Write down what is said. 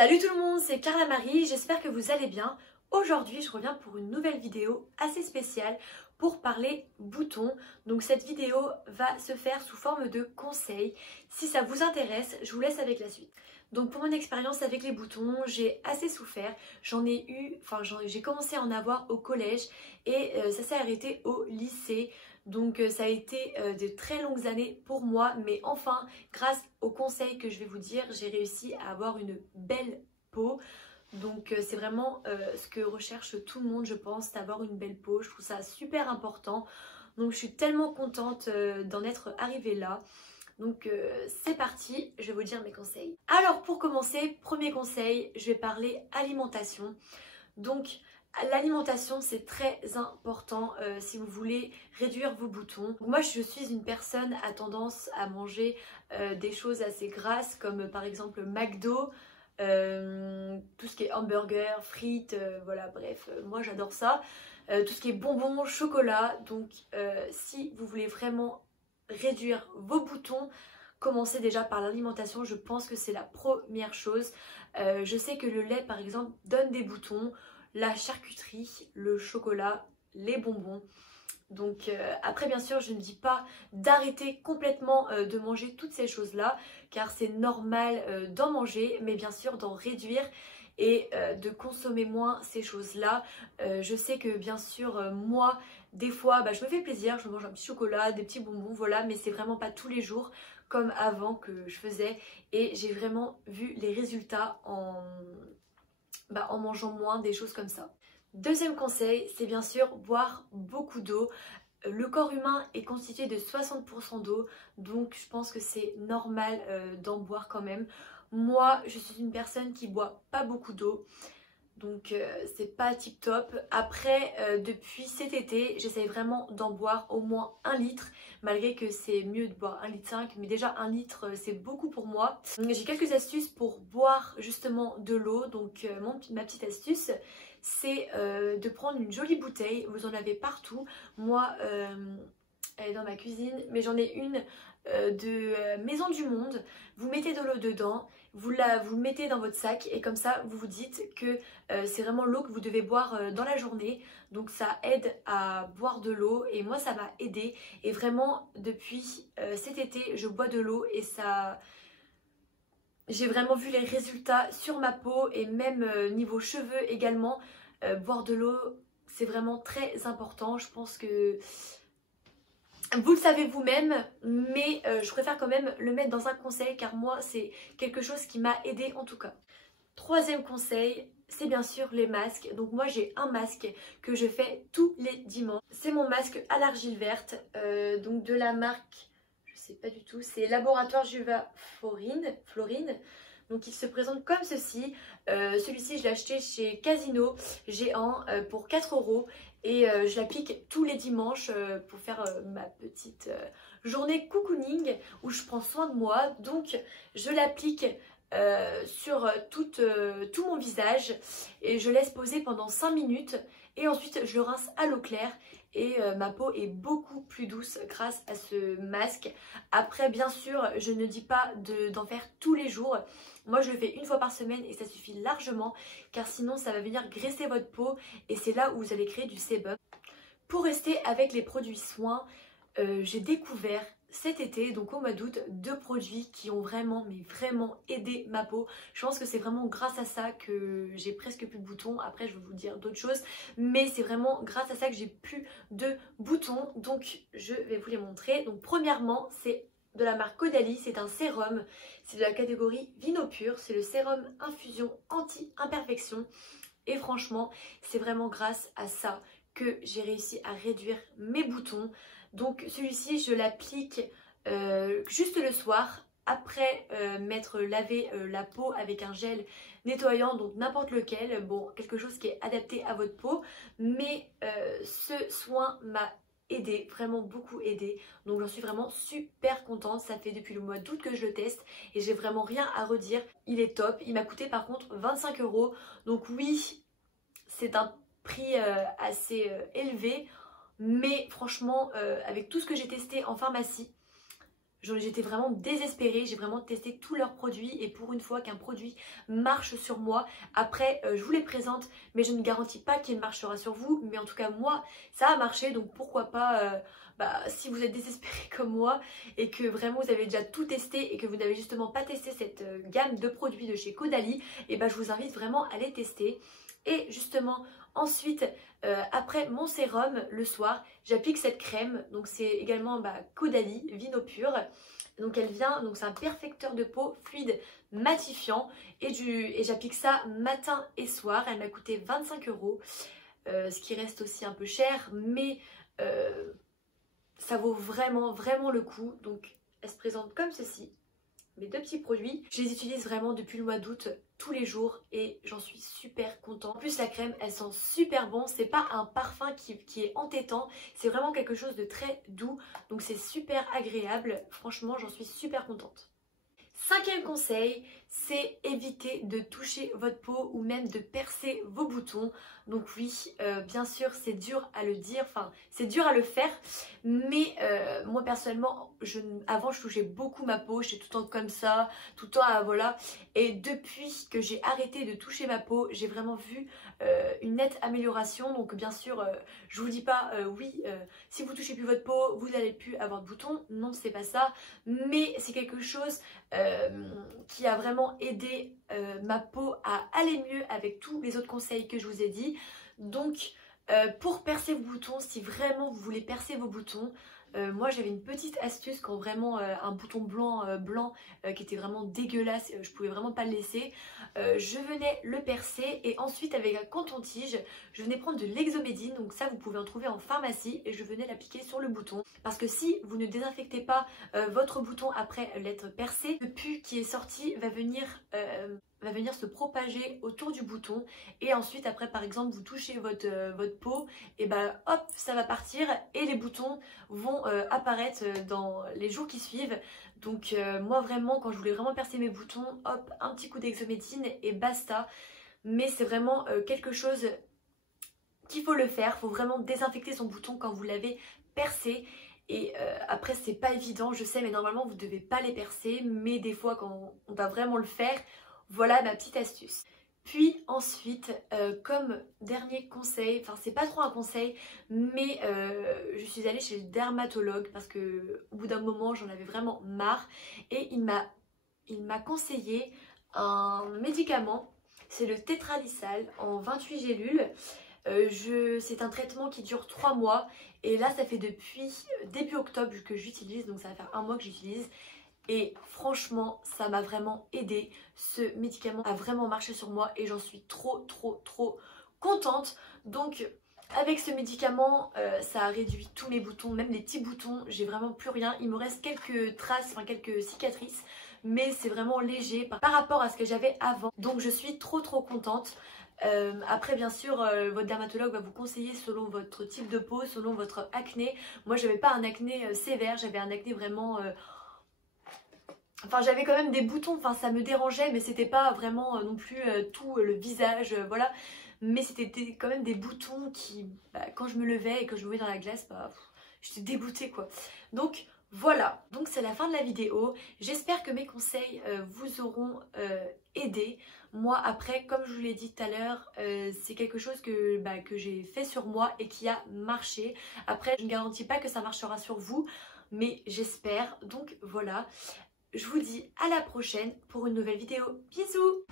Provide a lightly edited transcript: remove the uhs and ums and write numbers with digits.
Salut tout le monde, c'est Carla Marie, j'espère que vous allez bien. Aujourd'hui, je reviens pour une nouvelle vidéo assez spéciale pour parler boutons. Donc cette vidéo va se faire sous forme de conseils. Si ça vous intéresse, je vous laisse avec la suite. Donc pour mon expérience avec les boutons, j'ai assez souffert. J'ai commencé à en avoir au collège et ça s'est arrêté au lycée. Donc ça a été de très longues années pour moi, mais enfin, grâce aux conseils que je vais vous dire, j'ai réussi à avoir une belle peau. Donc c'est vraiment ce que recherche tout le monde, je pense, d'avoir une belle peau. Je trouve ça super important. Donc je suis tellement contente d'en être arrivée là. Donc c'est parti, je vais vous dire mes conseils. Alors pour commencer, premier conseil, je vais parler alimentation. Donc l'alimentation c'est très important si vous voulez réduire vos boutons. Moi je suis une personne à tendance à manger des choses assez grasses comme par exemple McDo, tout ce qui est hamburger, frites, voilà bref, moi j'adore ça. Tout ce qui est bonbons, chocolat, donc si vous voulez vraiment réduire vos boutons, commencez déjà par l'alimentation, je pense que c'est la première chose. Je sais que le lait par exemple donne des boutons, la charcuterie, le chocolat, les bonbons. Donc après bien sûr je ne dis pas d'arrêter complètement de manger toutes ces choses là car c'est normal d'en manger, mais bien sûr d'en réduire et de consommer moins ces choses là. Je sais que bien sûr moi des fois je me fais plaisir, je mange un petit chocolat, des petits bonbons, voilà, mais c'est vraiment pas tous les jours comme avant que je faisais et j'ai vraiment vu les résultats en mangeant moins des choses comme ça. Deuxième conseil, c'est bien sûr boire beaucoup d'eau. Le corps humain est constitué de 60% d'eau, donc je pense que c'est normal d'en boire quand même. Moi, je suis une personne qui boit pas beaucoup d'eau, donc c'est pas tip top. Après, depuis cet été, j'essaye vraiment d'en boire au moins 1 litre, malgré que c'est mieux de boire 1,5 litre, mais déjà 1 litre c'est beaucoup pour moi. J'ai quelques astuces pour boire justement de l'eau, donc ma petite astuce, c'est de prendre une jolie bouteille, vous en avez partout. Moi, elle est dans ma cuisine, mais j'en ai une de Maison du Monde. Vous mettez de l'eau dedans, vous mettez dans votre sac et comme ça vous vous dites que c'est vraiment l'eau que vous devez boire dans la journée. Donc ça aide à boire de l'eau et moi ça m'a aidé. Et vraiment depuis cet été je bois de l'eau et ça... J'ai vraiment vu les résultats sur ma peau et même niveau cheveux également. Boire de l'eau c'est vraiment très important. Je pense que vous le savez vous-même, mais je préfère quand même le mettre dans un conseil car moi c'est quelque chose qui m'a aidé en tout cas. Troisième conseil, c'est bien sûr les masques. Donc moi j'ai un masque que je fais tous les dimanches. C'est mon masque à l'argile verte, donc de la marque, je sais pas du tout, c'est Laboratoire Juva Florine. Donc il se présente comme ceci. Celui-ci je l'ai acheté chez Casino Géant pour 4 € et je l'applique tous les dimanches pour faire ma petite journée cocooning où je prends soin de moi. Donc je l'applique sur tout mon visage et je laisse poser pendant 5 minutes et ensuite je le rince à l'eau claire et ma peau est beaucoup plus douce grâce à ce masque. Après bien sûr je ne dis pas d'en faire tous les jours. Moi je le fais une fois par semaine et ça suffit largement car sinon ça va venir graisser votre peau et c'est là où vous allez créer du sébum. Pour rester avec les produits soins, j'ai découvert cet été, donc au mois d'août, 2 produits qui ont vraiment aidé ma peau. Je pense que c'est vraiment grâce à ça que j'ai presque plus de boutons. Après je vais vous dire d'autres choses, mais c'est vraiment grâce à ça que j'ai plus de boutons. Donc je vais vous les montrer. Donc premièrement c'est de la marque Caudalie, c'est un sérum, c'est de la catégorie Vino Pur, c'est le sérum infusion anti-imperfection et franchement c'est vraiment grâce à ça que j'ai réussi à réduire mes boutons. Donc celui-ci je l'applique juste le soir après m'être lavé la peau avec un gel nettoyant, donc n'importe lequel, bon quelque chose qui est adapté à votre peau, mais ce soin m'a aidé, vraiment beaucoup aidé, donc j'en suis vraiment super contente. Ça fait depuis le mois d'août que je le teste et j'ai vraiment rien à redire, il est top. Il m'a coûté par contre 25 €, donc oui c'est un prix assez élevé, mais franchement avec tout ce que j'ai testé en pharmacie, j'étais vraiment désespérée, j'ai vraiment testé tous leurs produits et pour une fois qu'un produit marche sur moi, après je vous les présente mais je ne garantis pas qu'il marchera sur vous, mais en tout cas moi ça a marché, donc pourquoi pas si vous êtes désespéré comme moi et que vraiment vous avez déjà tout testé et que vous n'avez justement pas testé cette gamme de produits de chez Caudalie, et je vous invite vraiment à les tester. Et justement ensuite après mon sérum le soir j'applique cette crème, donc c'est également Caudalie Vino Pur, donc elle vient, donc c'est un perfecteur de peau fluide matifiant et j'applique ça matin et soir. Elle m'a coûté 25 €, ce qui reste aussi un peu cher mais ça vaut vraiment le coup. Donc elle se présente comme ceci, mes deux petits produits. Je les utilise vraiment depuis le mois d'août tous les jours et j'en suis super contente. En plus la crème elle sent super bon, c'est pas un parfum qui est entêtant, c'est vraiment quelque chose de très doux, donc c'est super agréable, franchement j'en suis super contente. Cinquième conseil, c'est éviter de toucher votre peau ou même de percer vos boutons. Donc oui, bien sûr c'est dur à le dire, enfin c'est dur à le faire, mais moi personnellement, avant je touchais beaucoup ma peau, j'étais tout le temps comme ça, tout le temps voilà. Et depuis que j'ai arrêté de toucher ma peau, j'ai vraiment vu une nette amélioration. Donc bien sûr, je vous dis pas si vous touchez plus votre peau, vous n'allez plus avoir de boutons. Non, c'est pas ça, mais c'est quelque chose qui a vraiment aidé ma peau à aller mieux avec tous les autres conseils que je vous ai dit. Donc pour percer vos boutons, si vraiment vous voulez percer vos boutons, moi j'avais une petite astuce quand vraiment un bouton blanc qui était vraiment dégueulasse, je pouvais vraiment pas le laisser, je venais le percer et ensuite avec un coton-tige je venais prendre de l'exomédine, donc ça vous pouvez en trouver en pharmacie, et je venais l'appliquer sur le bouton, parce que si vous ne désinfectez pas votre bouton après l'être percé, le pus qui est sorti va venir se propager autour du bouton, et ensuite après par exemple vous touchez votre peau, et hop ça va partir et les boutons vont apparaître dans les jours qui suivent. Donc moi vraiment quand je voulais vraiment percer mes boutons, hop un petit coup d'exomédine et basta. Mais c'est vraiment quelque chose qu'il faut le faire, il faut vraiment désinfecter son bouton quand vous l'avez percé. Et après c'est pas évident je sais, mais normalement vous devez pas les percer, mais des fois quand on doit vraiment le faire, voilà ma petite astuce. Puis ensuite, comme dernier conseil, enfin c'est pas trop un conseil, mais je suis allée chez le dermatologue parce que au bout d'un moment j'en avais vraiment marre, et il m'a conseillé un médicament, c'est le tétralysal en 28 gélules. C'est un traitement qui dure 3 mois et là ça fait depuis début octobre que j'utilise, donc ça va faire un mois que j'utilise. Et franchement ça m'a vraiment aidé, ce médicament a vraiment marché sur moi et j'en suis trop contente. Donc avec ce médicament ça a réduit tous mes boutons, même les petits boutons, j'ai vraiment plus rien. Il me reste quelques traces, enfin quelques cicatrices, mais c'est vraiment léger par rapport à ce que j'avais avant. Donc je suis trop contente. Après bien sûr votre dermatologue va vous conseiller selon votre type de peau, selon votre acné. Moi j'avais pas un acné sévère, j'avais un acné vraiment... Enfin j'avais quand même des boutons, enfin ça me dérangeait, mais c'était pas vraiment non plus tout le visage, voilà. Mais c'était quand même des boutons qui, quand je me levais et que je me voyais dans la glace, j'étais dégoûtée quoi. Donc voilà, donc c'est la fin de la vidéo. J'espère que mes conseils vous auront aidé. Moi après, comme je vous l'ai dit tout à l'heure, c'est quelque chose que j'ai fait sur moi et qui a marché. Après je ne garantis pas que ça marchera sur vous, mais j'espère. Donc voilà. Je vous dis à la prochaine pour une nouvelle vidéo. Bisous!